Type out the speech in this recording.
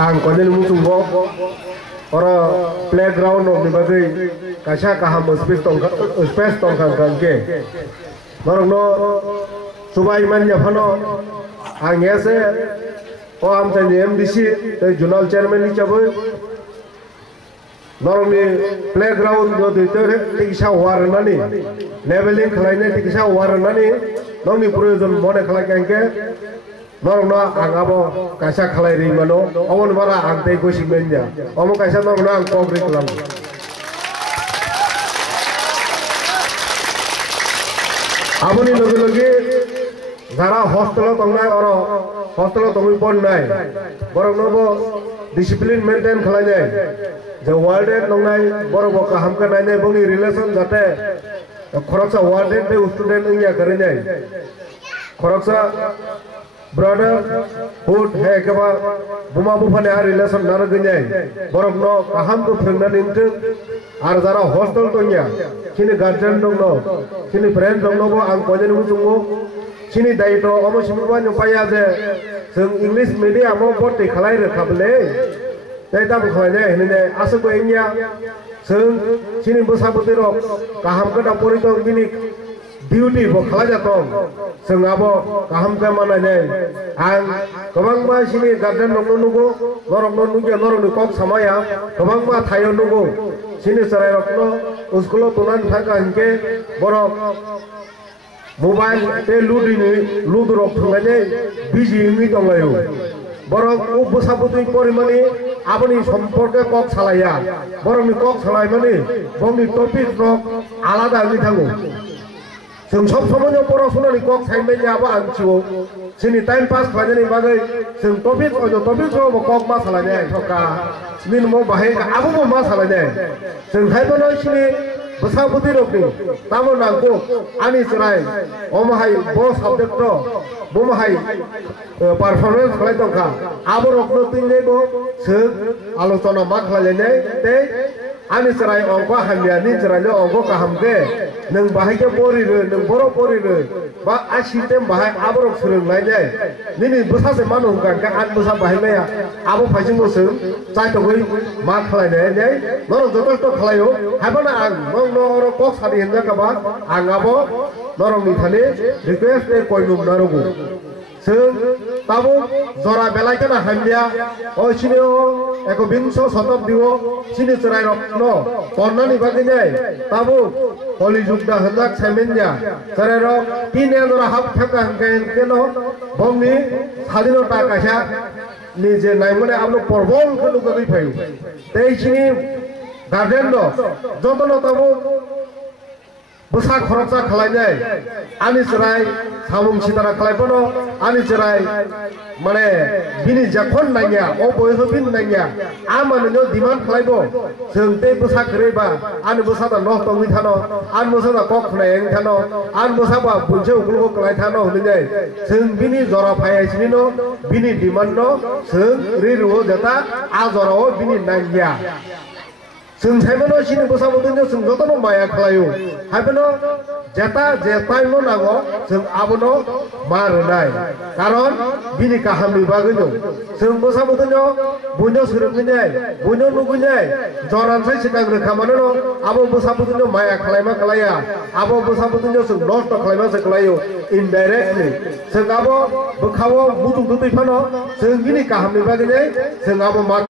ang konjen mutung bo ora playground no dibagai kasha kaham space tong kang ke norong no subai man ya phano ang yase o am tan MDC te journal chairman ni chaboy norong ni playground no ditere tiksa war nani leveling khlaine tiksa war nani noni proyojon mone khlai kangke norong no angabo kaisa khlai ri mano omon mara ang tei ko simenya omo kaisa norong no ang konkret lang aboni loge loge jara hostel tongnai oro hostel tongui pon nai borok no bo discipline maintain khlai nai je world tongnai borok bo kaham ka nai boni relation jate khoroksa world te student ingya kare nai khoroksa brotherhood hai kaba buma bufane ar relation nar gnyai borok no kaham ko phengna ninte ar jara hostel tongya chini guardian dong no chini friend dong no bo ang kojen mutungo chini daito omo simba nyupaya je sing english medium mo bote khalai re khable dai ta bu khalai ne hine asu ko ingya sing chini bosaboti ro kaham ka da porito gini beauty bo khala jatong sing abo kaham ka mana ne ang kabang ba sini garden dong nugo norong no nuge norong ni kok samaya kabang ba thayo nugo sini sarai rokno uskolo tunan thaka hinke borok mobile te lud rok thangane busy ngi tongayo borok u bosaboti porimani aboni সম্পর্কে cock salaya borok ni kok salai mani bongni topic rok alada ngi thango जों सब समय पढ़ाशोनानि कक साइनमेन जाबा आं चिओ जोंनि टाइम पास खालामनायनि बागै जों टपिक कक मा सालायनाय थका मिन मो बाहाय आबो मा सालायनाय जों हायबनो सिनि बसाबुति रखनि तामो नांगौ आनि सराय अमहाय बो सब्जेक्ट रो बोमहाय पारफॉर्मेंस खालाय दंखा आबो रखनो तिनेबो जों आलोचना मा खालायनाय ते ani serai ongko hamya ni serai lo ongko kahamke neng bahai ke pori re neng boro pori re ba asitem bahai aborok surung lai dai nini busa se manu kan ka an busa bahai meya abo phajing bo sung chai to goi ma khlai dai dai no joto to khlaio habana ang nong no ro kok sadi hinja ka ba ang abo norong ni thane request e koinum narugo sung tabo jora belai kana hamya o sinio ekobingso শতাব্দীও চিনি চরাই রত্ন কর্ণানি বাকি যায় তাবো কলিযুগদা হন্দাক সাইমেনজা চরাই রক তিন এনরা হাফ থাকা হাঙ্কাইন কেন বংনি স্বাধীনতা কাশা নিজে নাইমনে আমলো পরবল খনু গদই ফায়ু তেই চিনি গার্ডেন দ যতন তাবো বসা খরচা খালাই যায় আনি চরাই সামুং সিতারা খালাইবনো আনি চরাই মানে বিনি যখন নাইয়া ও বয়স বিন নাইয়া আমানো ডিমান্ড খালাইবো जों ते बसा खरेबा आन बसा दा नह तंगि थानो आन बसा दा कख नायं थानो आन बसा बा बुनसे उगलगो कलाय थानो होनजाय जों बिनि जरा फायासिनि नो बिनि डिमान्ड नो जों रिरुओ जता आ जराओ बिनि नाइया जों साइबनो सिनि बसाबोदिनो जों जतनो माया खालायो हायबनो जेता जेताइनो नांगो जों आबनो मारनाय कारण बिनि काहामनि बागैनो जों बसाबोदिनो बुनो सुरुगैनाय बुनो नुगैनाय जरानसाय सिगां रोखामानो आबो बसाबोदिनो माया खालायमा खालाया आबो बसाबोदिनो जों नष्ट खालायमा खालायो इनडाइरेक्टली जों आबो बोखावो बुथुम दुतैफानो जों बिनि काहामनि बागैनो जों आबो